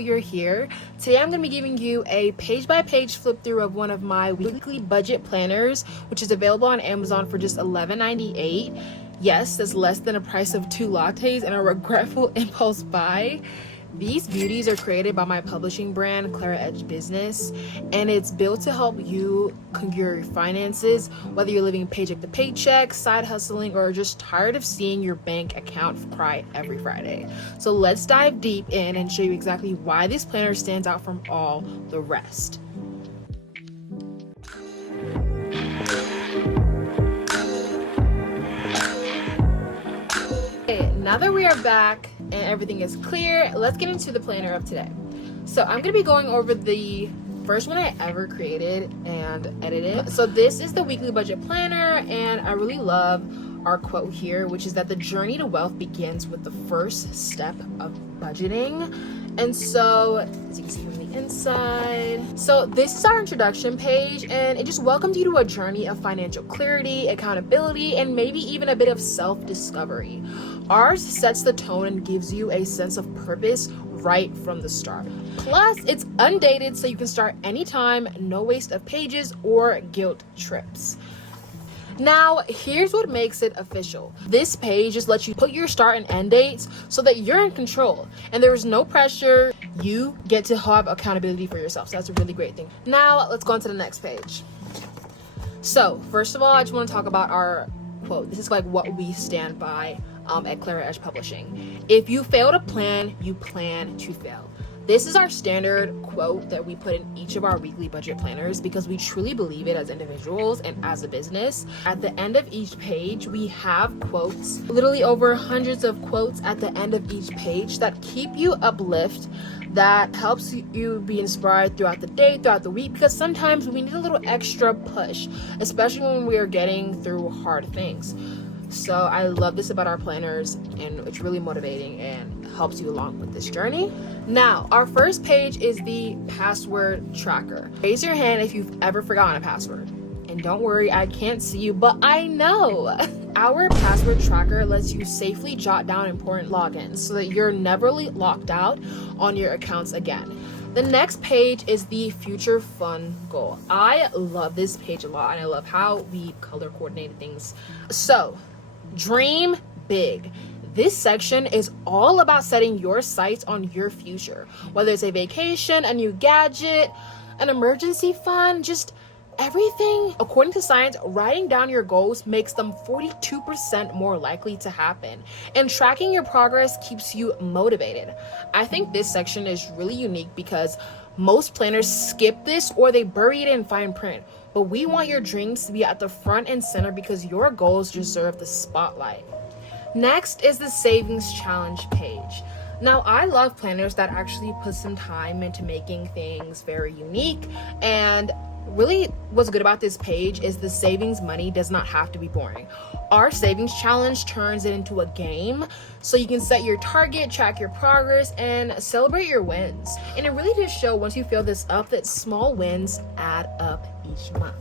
grateful you're here. Today I'm going to be giving you a page-by-page flip through of one of my weekly budget planners, which is available on Amazon for just $11.98. Yes, that's less than the price of 2 lattes and a regretful impulse buy. These beauties are created by my publishing brand, Clara Edge Business, and it's built to help you conquer your finances, whether you're living paycheck to paycheck, side hustling, or just tired of seeing your bank account cry every Friday. So let's dive deep in and show you exactly why this planner stands out from all the rest. Now that we are back and everything is clear, let's get into the planner of today. So I'm going to be going over the first one I ever created and edited. So this is the weekly budget planner, and I really love our quote here, which is that the journey to wealth begins with the first step of budgeting. And so, as you can see from the inside, so this is our introduction page, and it just welcomes you to a journey of financial clarity, accountability, and maybe even a bit of self-discovery. Ours sets the tone and gives you a sense of purpose right from the start. Plus, it's undated, so you can start anytime, no waste of pages or guilt trips. Now, here's what makes it official. This page just lets you put your start and end dates so that you're in control and there is no pressure. You get to have accountability for yourself. So that's a really great thing. Now, let's go on to the next page. So, first of all, I just want to talk about our quote. This is like what we stand by at Clara Edge Publishing. If you fail to plan, you plan to fail. This is our standard quote that we put in each of our weekly budget planners because we truly believe it as individuals and as a business. At the end of each page, we have quotes, literally over hundreds of quotes at the end of each page that keep you uplift, that helps you be inspired throughout the day, throughout the week, because sometimes we need a little extra push, especially when we are getting through hard things. So I love this about our planners, and it's really motivating and helps you along with this journey. Now, our first page is the password tracker. Raise your hand if you've ever forgotten a password. And don't worry, I can't see you, but I know. Our password tracker lets you safely jot down important logins so that you're never locked out on your accounts again. The next page is the future fun goal. I love this page a lot, and I love how we color coordinated things. So, dream big. This section is all about setting your sights on your future, whether it's a vacation, a new gadget, an emergency fund, just everything. According to science, writing down your goals makes them 42% more likely to happen, and tracking your progress keeps you motivated. I think this section is really unique because most planners skip this or they bury it in fine print, but we want your dreams to be at the front and center because your goals deserve the spotlight. Next is the savings challenge page. Now, I love planners that actually put some time into making things very unique, and really what's good about this page is the savings money does not have to be boring. Our savings challenge turns it into a game, so you can set your target, track your progress, and celebrate your wins. And it really does show, once you fill this up, that small wins add up each month.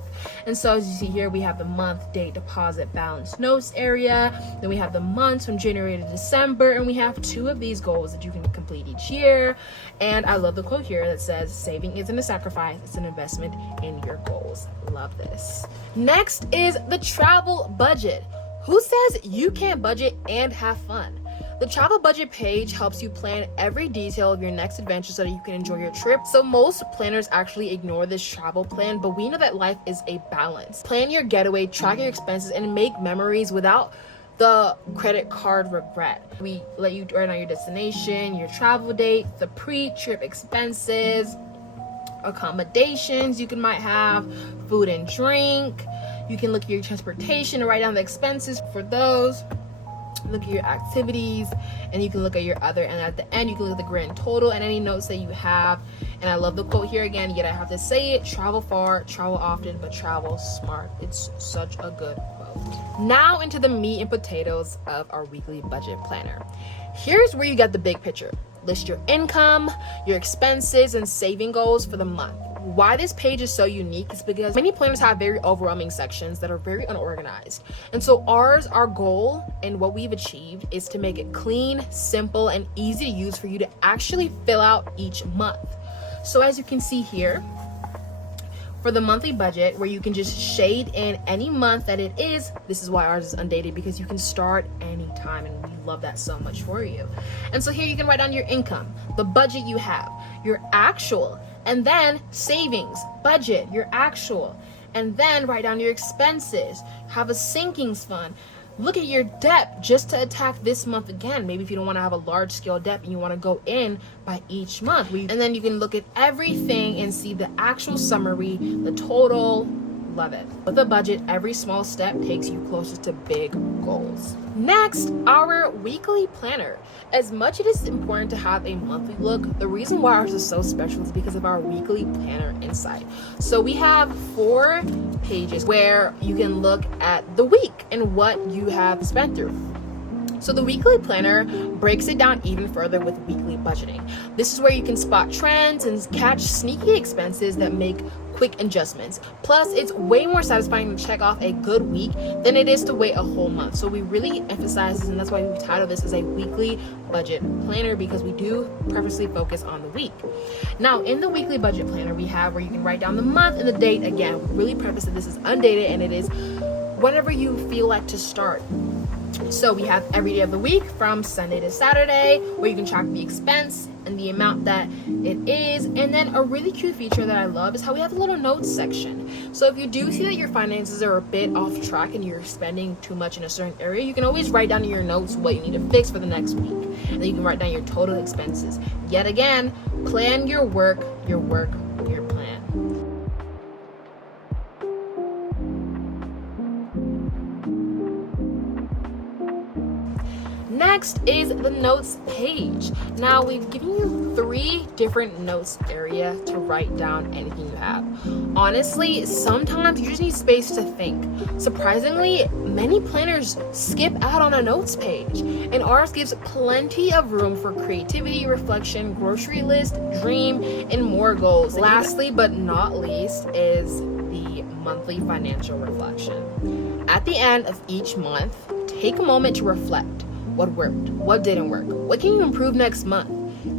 And so as you see here, we have the month, date, deposit, balance, notes area. Then we have the months from January to December, and we have 2 of these goals that you can complete each year. And I love the quote here that says, saving isn't a sacrifice, it's an investment in your goals. Love this. Next is the travel budget. Who says you can't budget and have fun? The travel budget page helps you plan every detail of your next adventure so that you can enjoy your trip. So most planners actually ignore this travel plan, but we know that life is a balance. Plan your getaway, track your expenses, and make memories without the credit card regret. We let you write on your destination, your travel date, the pre-trip expenses, accommodations you might have, food and drink. You can look at your transportation and write down the expenses for those. Look at your activities, and you can look at your other, and at the end you can look at the grand total and any notes that you have. And I love the quote here again, yet I have to say it: travel far, travel often, but travel smart. It's such a good quote. Now into the meat and potatoes of our weekly budget planner. Here's where you get the big picture. List your income, your expenses, and saving goals for the month. why this page is so unique is because many planners have very overwhelming sections that are very unorganized. And so our goal and what we've achieved is to make it clean, simple, and easy to use for you to actually fill out each month. So as you can see here, for the monthly budget, where you can just shade in any month that it is, this is why ours is undated, because you can start anytime, and we love that so much for you. And so here you can write down your income, the budget you have, your actual, and then savings, budget, your actual, and then write down your expenses, have a sinking fund. Look at your debt just to attack this month again. Maybe if you don't want to have a large scale debt and you want to go in by each month. And then you can look at everything and see the actual summary, the total. Love it. With a budget, every small step takes you closer to big goals. Next, our weekly planner. As much as it is important to have a monthly look, the reason why ours is so special is because of our weekly planner insight. So we have 4 pages where you can look at the week and what you have spent through. So the weekly planner breaks it down even further with weekly budgeting. This is where you can spot trends and catch sneaky expenses that make quick adjustments. Plus, it's way more satisfying to check off a good week than it is to wait a whole month. So we really emphasize this, and that's why we titled this as a weekly budget planner, because we do purposely focus on the week. Now, in the weekly budget planner, we have where you can write down the month and the date. Again, we really preface that this is undated, and it is whenever you feel like to start. So we have every day of the week from Sunday to Saturday, where you can track the expense and the amount that it is. And then a really cute feature that I love is how we have a little notes section. So if you do see that your finances are a bit off track and you're spending too much in a certain area, you can always write down in your notes what you need to fix for the next week. And then you can write down your total expenses. Yet again, plan your work, your plan. Next is the notes page. Now we've given you 3 different notes area to write down anything you have. Honestly, sometimes you just need space to think. Surprisingly, many planners skip out on a notes page, and ours gives plenty of room for creativity, reflection, grocery list, dream, and more goals. Lastly, but not least, is the monthly financial reflection. At the end of each month, take a moment to reflect. What worked? What didn't work? What can you improve next month?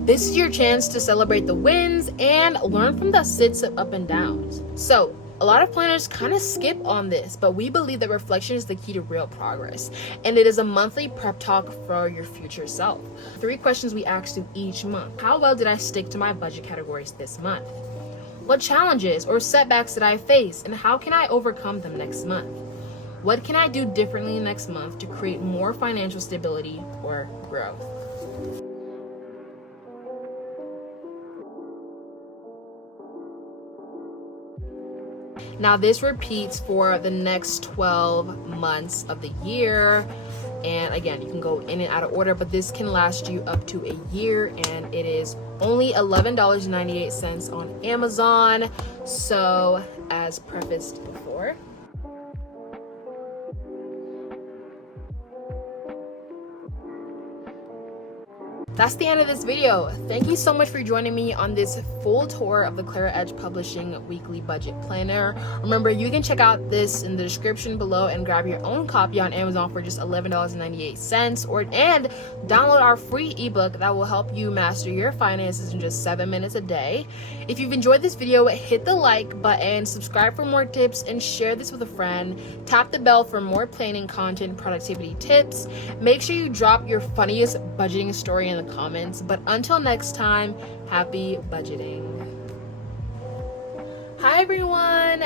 This is your chance to celebrate the wins and learn from the sits of up and downs. So, a lot of planners kind of skip on this, but we believe that reflection is the key to real progress. And it is a monthly prep talk for your future self. 3 questions we ask you each month. How well did I stick to my budget categories this month? What challenges or setbacks did I face, and how can I overcome them next month? What can I do differently next month to create more financial stability or growth? Now this repeats for the next 12 months of the year. And again, you can go in and out of order, but this can last you up to a year, and it is only $11.98 on Amazon. So as prefaced before, that's the end of this video. Thank you so much for joining me on this full tour of the Clara Edge Publishing Weekly Budget Planner. Remember, you can check out this in the description below and grab your own copy on Amazon for just $11.98, and download our free ebook that will help you master your finances in just 7 minutes a day. If you've enjoyed this video, hit the like button, subscribe for more tips, and share this with a friend. Tap the bell for more planning content, productivity tips. Make sure you drop your funniest budgeting story in the comments. But until next time, happy budgeting. Hi everyone,